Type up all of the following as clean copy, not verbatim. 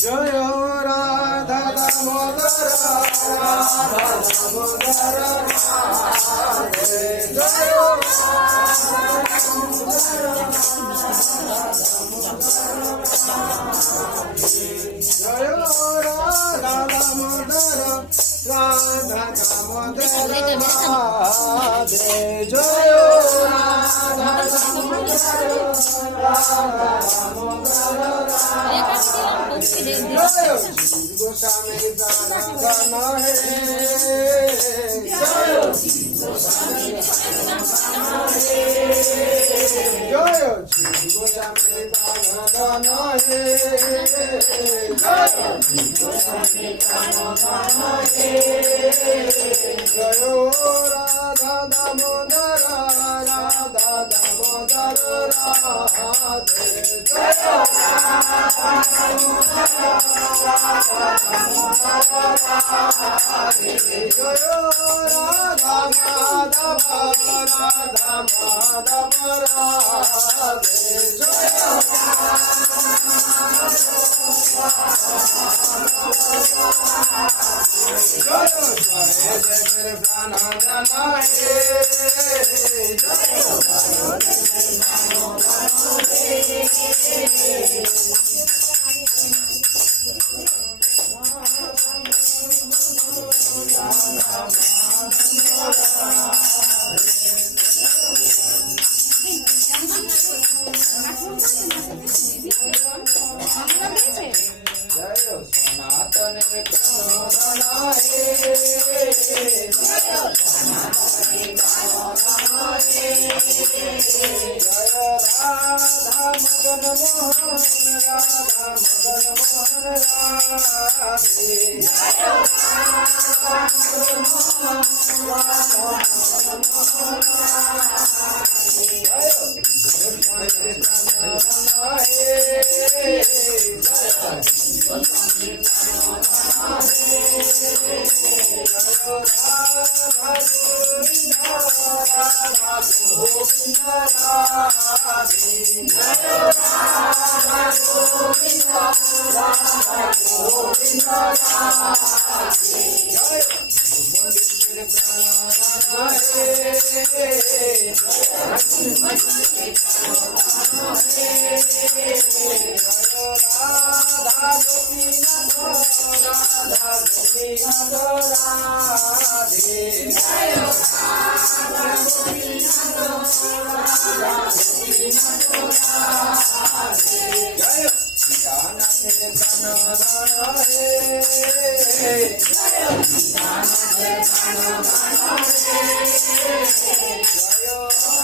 जय राधा दामोदर राधा दामोदर राधे जय जय राधा दामोदर राधा दामोदर राधे जय राधा दामोदर राधा दामोदर गोस्वामी प्राण है जय गोस्वामी प्राण है जय राधा दामोदर राधा दामोदर राधे जय राधा माधव राधा माधव राधे जय मेरे प्राण जनाए सनातन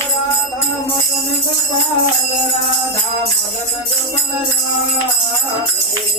राधा मदन मोहन राधा मदन मोहन राधे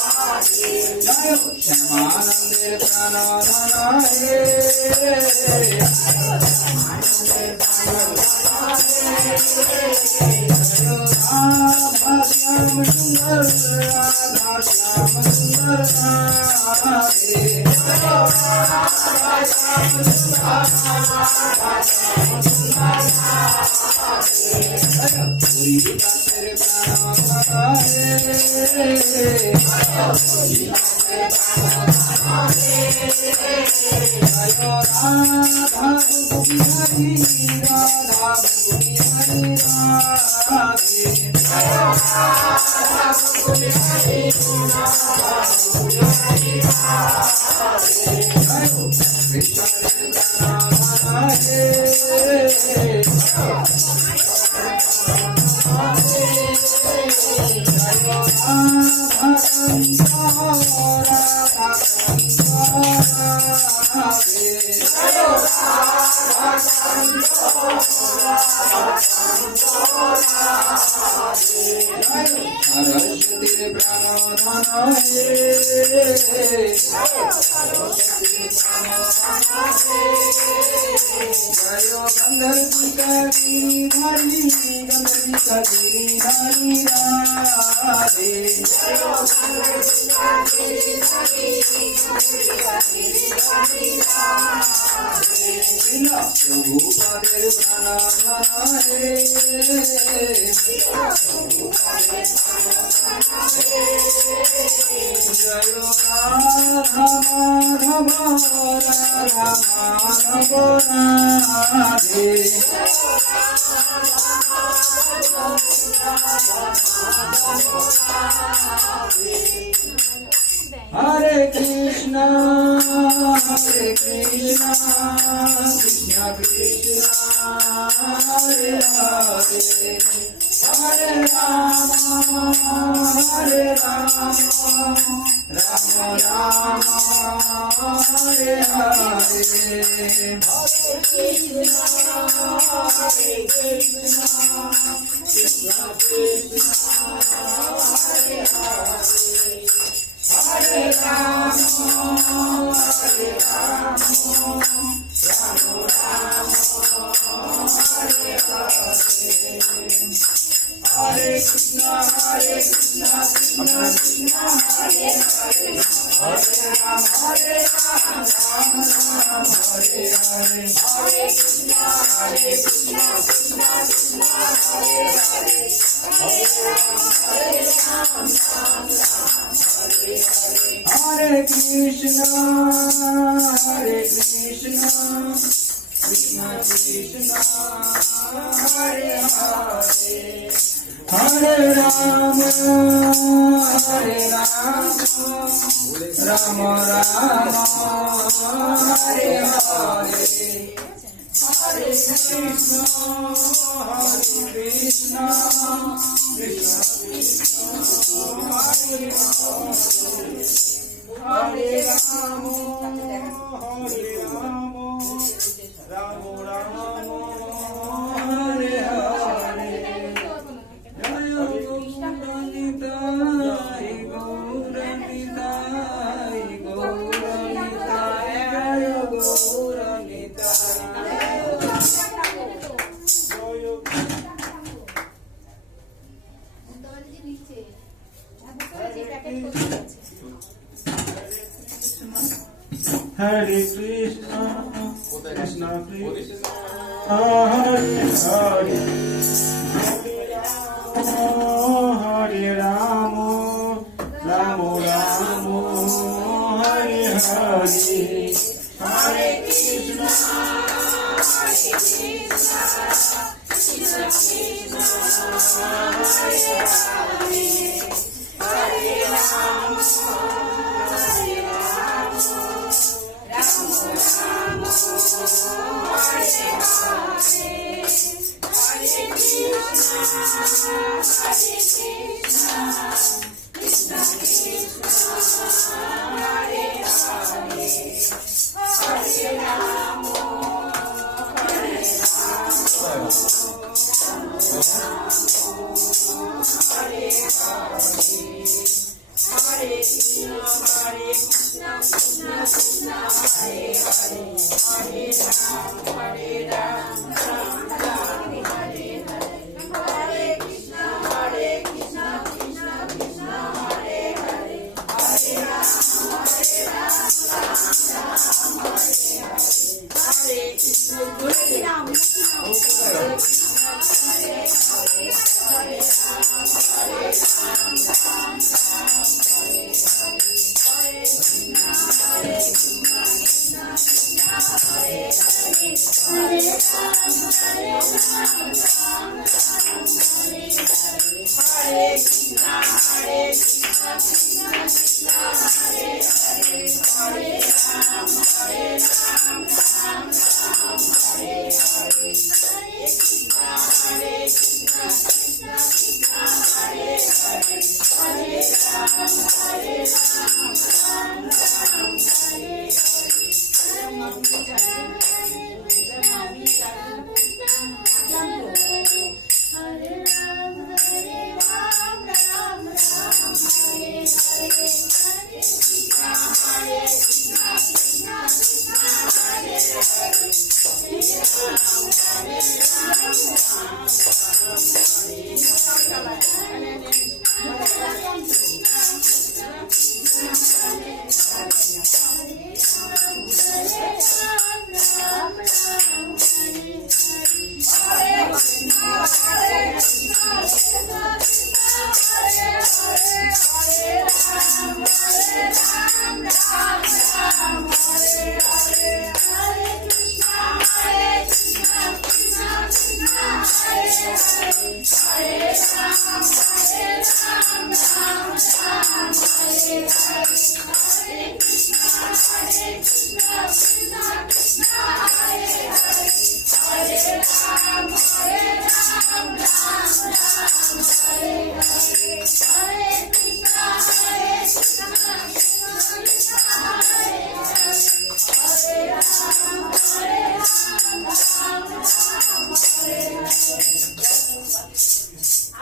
जय श्यामानंदे प्राणधन हे राधा श्याम सुंदर राधा श्याम सुंदर राधे तेरे प्राण राधा गोपी राधा गोपी तेरे प्राण जयो गंधर्वी करी धारी गंधर्वी करी धारी राधे प्रभु तेरे प्राण जयो राधा माधव राधा माधव राधे हरे कृष्णा कृष्ण कृष्ण हरे हरे हरे राम राम राम हरे हरे हरे राम हरे कृष्णा कृष्णा कृष्णा हरे हरे हरे राम राम राम हरे हरे हरे कृष्णा कृष्णा कृष्णा हरे हरे हरे राम राम हरे हरे हरे कृष्णा कृष्णा कृष्णा हरे हरे हरे राम राम राम हरे हरे हरे कृष्णा कृष्णा कृष्णा हरे हरे हरे राम राम राम हरे हरे जय गौरनिताय गौरनिताय जय गौरनिताय हरे कृष्णा कृष्णा कृष्णा हरे हरे हरे राम राम राम हरे हरे हरे कृष्णा कृष्णा कृष्णा हरे हरे हरे राम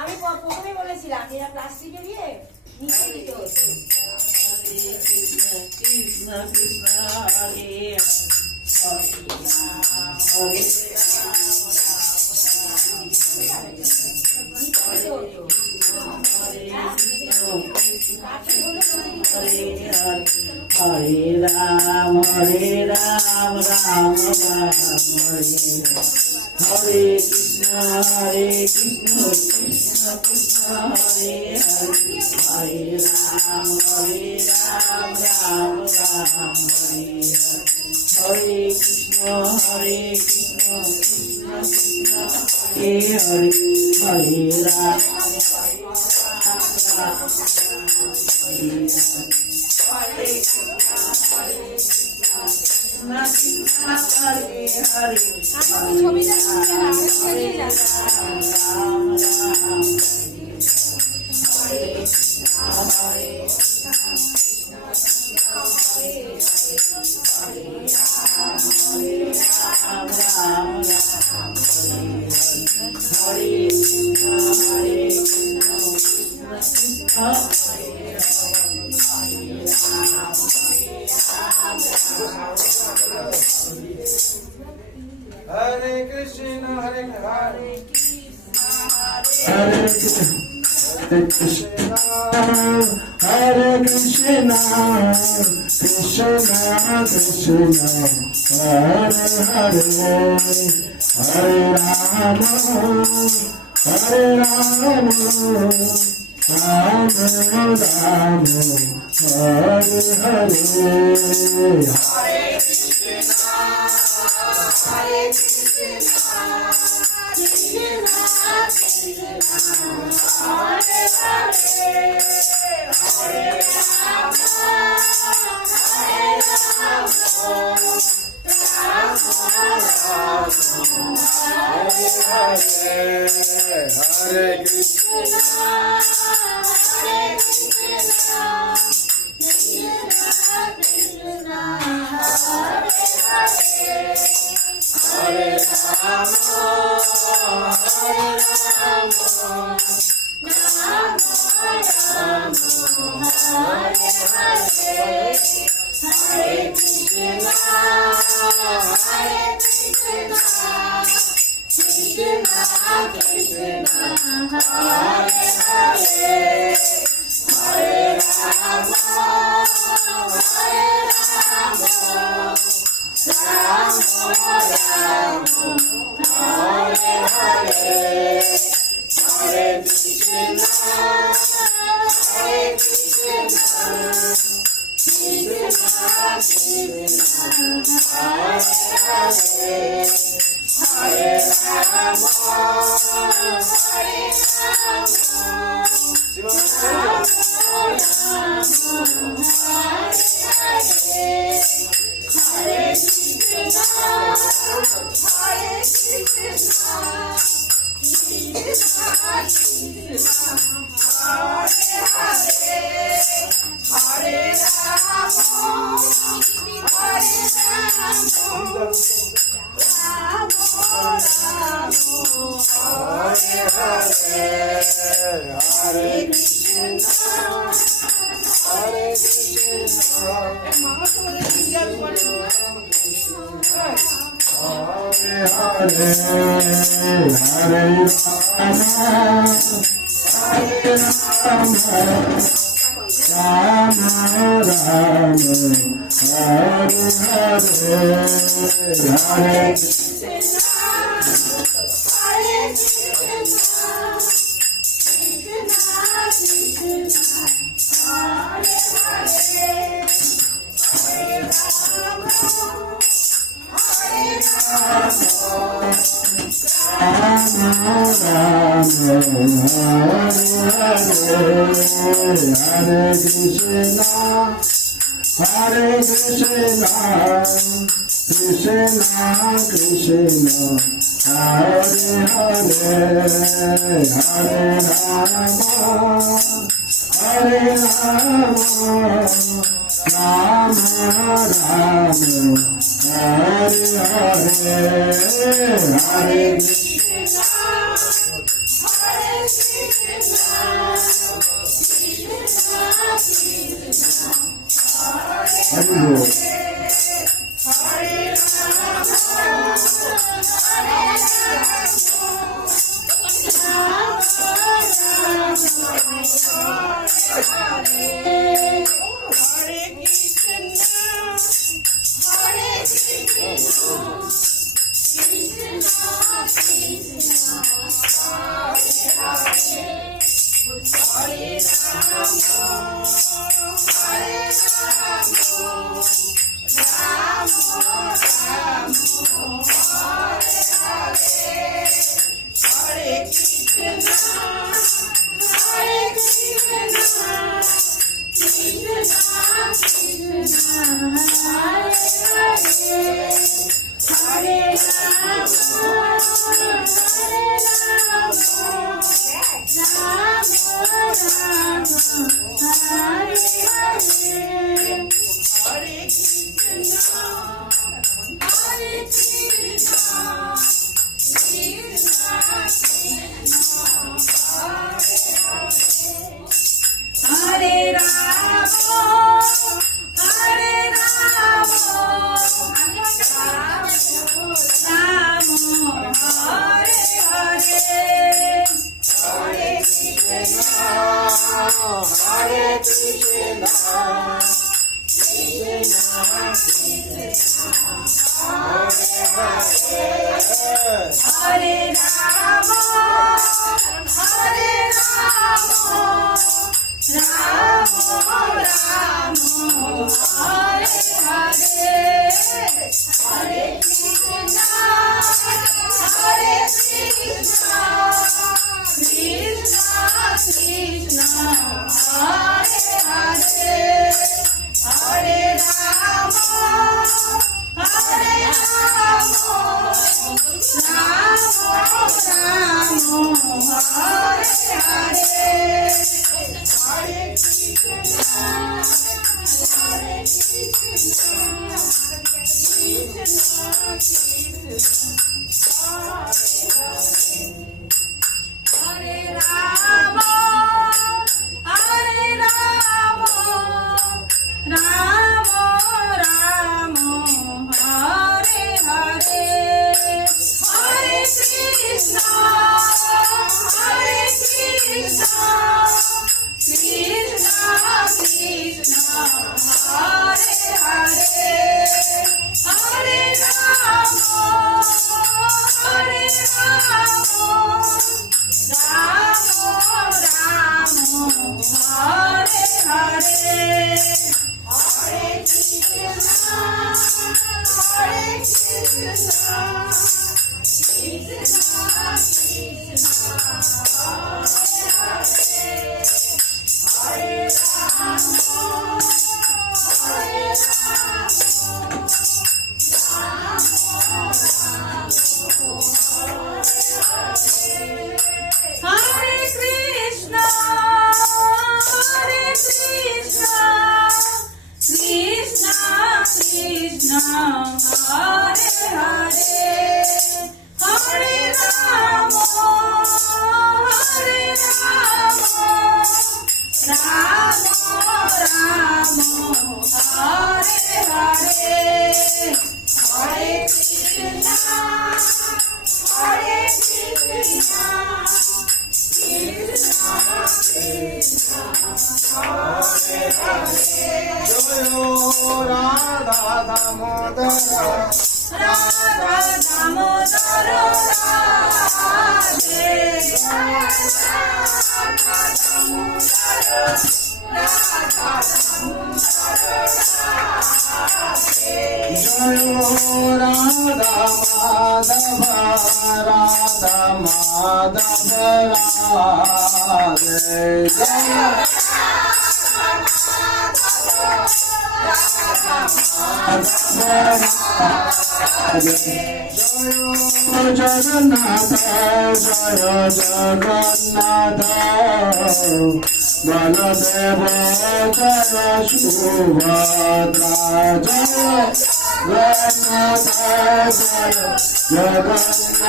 আমি প্রথমে বলেছিলাম এরা প্লাস্টিকে দিয়ে নিচে দিতে হতো। কৃষ্ণ কৃষ্ণ হরে হরে हरे Ram Ram Ram Hare Hare Krishna Krishna Krishna Hare Hare Hare Ram Ram Ram Hare Hare Krishna Krishna Krishna Hare Hare Hare Ram Hare Krishna, Hare Krishna, Krishna Krishna, Hare Hare, Hare Rama, Hare Rama, Rama Rama, Hare Hare. Hare Hare Hare Krishna Radha Damodar Radha Damodar Radhe जय राधा माधव राधा माधव राधे जय जगन्नाथ जय जगन्नाथ बलदेव जय सुभद्रा जय जगन्नाथ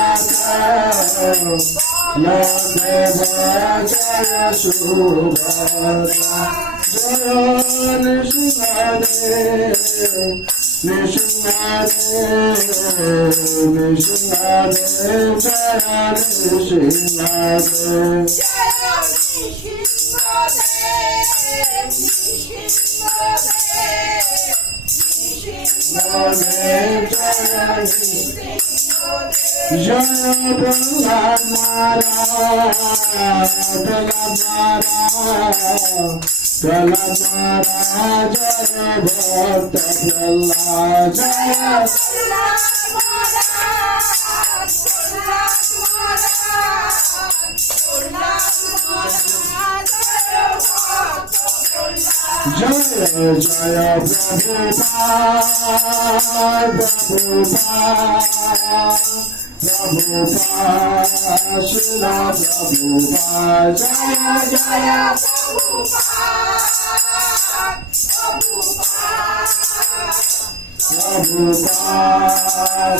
जय जगन्नाथ बलदेव जय सुभद्रा जय नृसिंहदेव नृसिंहदेव नृसिंहदेव जय नृसिंहदेव जय प्रहलाद महाराज प्रहलाद महाराज जय भक्त प्रहलाद जय जय प्रभुपाद प्रभुपाद शिला प्रभुपाद जय जय प्रभुपाद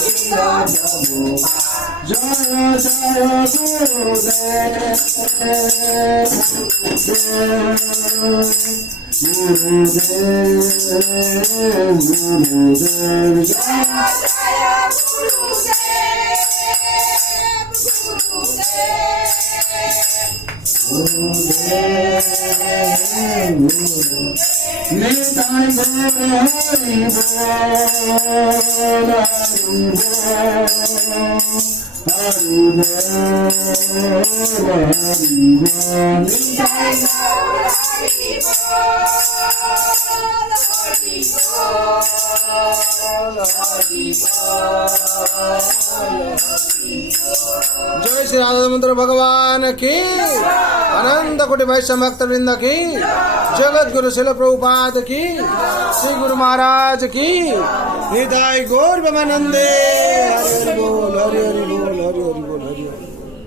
शिला प्रभुपाद जय जय गुरुदेव गुरुदेव निताय हरि बोल हरि बोल निताय जय श्री राधा भगवान की अनंत कोटि वैष्णव भक्त वृंद की जगत गुरु शिल प्रभुपाद की श्री गुरु महाराज की निताय गौर ब्रह्मानंदे हरि हरि बोल हरि हरि बोल हरि हरि बोल।